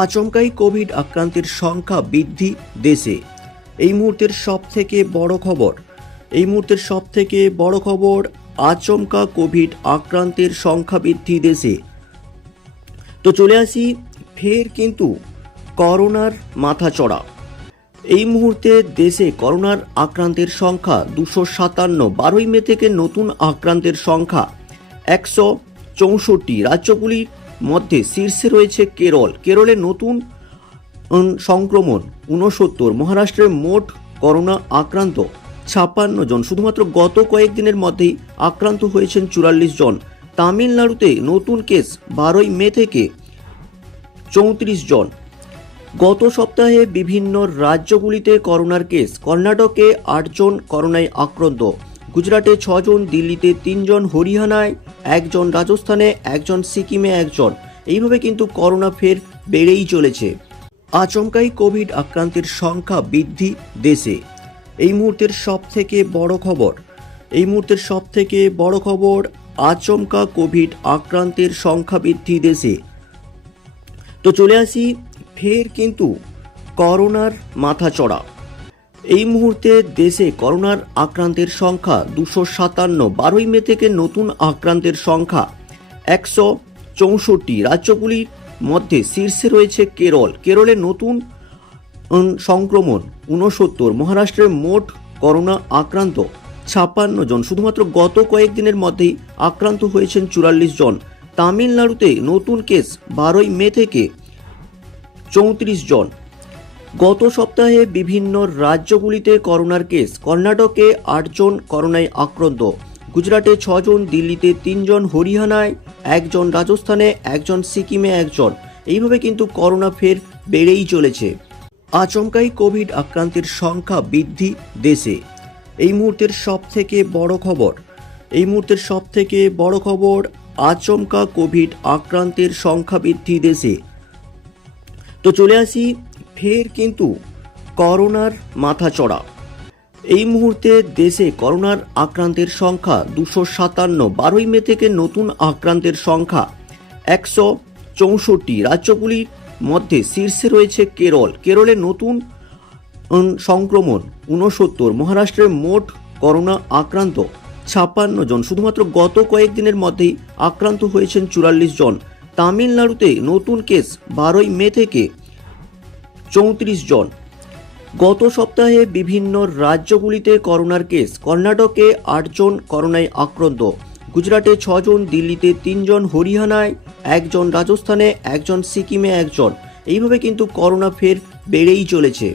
আচমকাই কোভিড আক্রান্তের সংখ্যা বৃদ্ধি দেশে। এই মুহূর্তের সব থেকে বড় খবর, এই মুহূর্তের সব থেকে বড় খবর, আচমকা কোভিড আক্রান্তের সংখ্যা বৃদ্ধি দেশে। তো চলে আসি ফের কিন্তু করোনার মাথা চড়া এই মুহূর্তে দেশে করোনার আক্রান্তের সংখ্যা দুশো সাতান্ন, বারোই মে থেকে নতুন আক্রান্তের সংখ্যা একশো চৌষট্টি। রাজ্যগুলির মধ্যে শীর্ষে রয়েছে কেরল। কেরলে নতুন সংক্রমণ ঊনসত্তর। মহারাষ্ট্রের মোট করোনা আক্রান্ত ছাপ্পান্ন জন। শুধুমাত্র গত কয়েকদিনের মধ্যেই আক্রান্ত হয়েছেন চুরাল্লিশ জন। তামিলনাড়ুতে নতুন কেস বারোই মে থেকে চৌত্রিশ জন। গত সপ্তাহে বিভিন্ন রাজ্যগুলিতে করোনার কেস। কর্ণাটকে আটজন করোনায় আক্রান্ত। গুজরাটে ছজন, দিল্লিতে তিনজন, হরিয়ানায় একজন, রাজস্থানে একজন, সিকিমে একজন। এইভাবে কিন্তু করোনা ফের বেড়েই চলেছে। আচমকাই কোভিড আক্রান্তের সংখ্যা বৃদ্ধি দেশে। এই মুহূর্তের সব থেকে বড় খবর। এই মুহূর্তের সব থেকে বড় খবর, আচমকা কোভিড আক্রান্তের সংখ্যা বৃদ্ধি দেশে। তো চলে আসি, ফের কিন্তু করোনার মাথা চড়া এই মুহূর্তে দেশে করোনার আক্রান্তের সংখ্যা দুশো সাতান্ন। বারোই মে থেকে নতুন আক্রান্তের সংখ্যা একশো চৌষট্টি। রাজ্যগুলির মধ্যে শীর্ষে রয়েছে কেরল। কেরলে নতুন সংক্রমণ ঊনসত্তর। মহারাষ্ট্রের মোট করোনা আক্রান্ত ছাপ্পান্ন জন। শুধুমাত্র গত কয়েকদিনের মধ্যেই আক্রান্ত হয়েছেন চুরাল্লিশ জন। তামিলনাড়ুতে নতুন কেস বারোই মে থেকে চৌত্রিশ জন। গত সপ্তাহে বিভিন্ন রাজ্যগুলিতে করোনার কেস। কর্ণাটকে আটজন করোনায় আক্রান্ত। গুজরাটে ছজন, দিল্লিতে তিনজন, হরিয়ানায় একজন, রাজস্থানে একজন, সিকিমে একজন। এইভাবে কিন্তু করোনা ফের বেড়েই চলেছে। আচমকাই কোভিড আক্রান্তের সংখ্যা বৃদ্ধি দেশে। এই মুহূর্তের সব থেকে বড় খবর। এই মুহূর্তের সব থেকে বড় খবর, আচমকা কোভিড আক্রান্তের সংখ্যা বৃদ্ধি দেশে। তো চলে আসি ফের কিন্তু করোনার মাথা চড়া। এই মুহূর্তে দেশে করোনার আক্রান্তের সংখ্যা দুশো সাতান্ন। বারোই মে থেকে নতুন আক্রান্তের সংখ্যা একশো চৌষট্টি। রাজ্যগুলির মধ্যে শীর্ষে রয়েছে কেরল। কেরলে নতুন সংক্রমণ ঊনসত্তর। মহারাষ্ট্রের মোট করোনা আক্রান্ত ছাপ্পান্ন জন। শুধুমাত্র গত কয়েকদিনের মধ্যেই আক্রান্ত হয়েছেন চুরাল্লিশ জন। তামিলনাড়ুতে নতুন কেস বারোই মে থেকে চৌত্রিশ জন। গত সপ্তাহে বিভিন্ন রাজ্যগুলিতে করোনার কেস। কর্ণাটকে আটজন করোনায় আক্রান্ত। গুজরাটে ছজন দিল্লিতে তিনজন হরিয়ানায় একজন রাজস্থানে একজন সিকিমে একজন এইভাবে কিন্তু করোনা ফের বেড়েই চলেছে।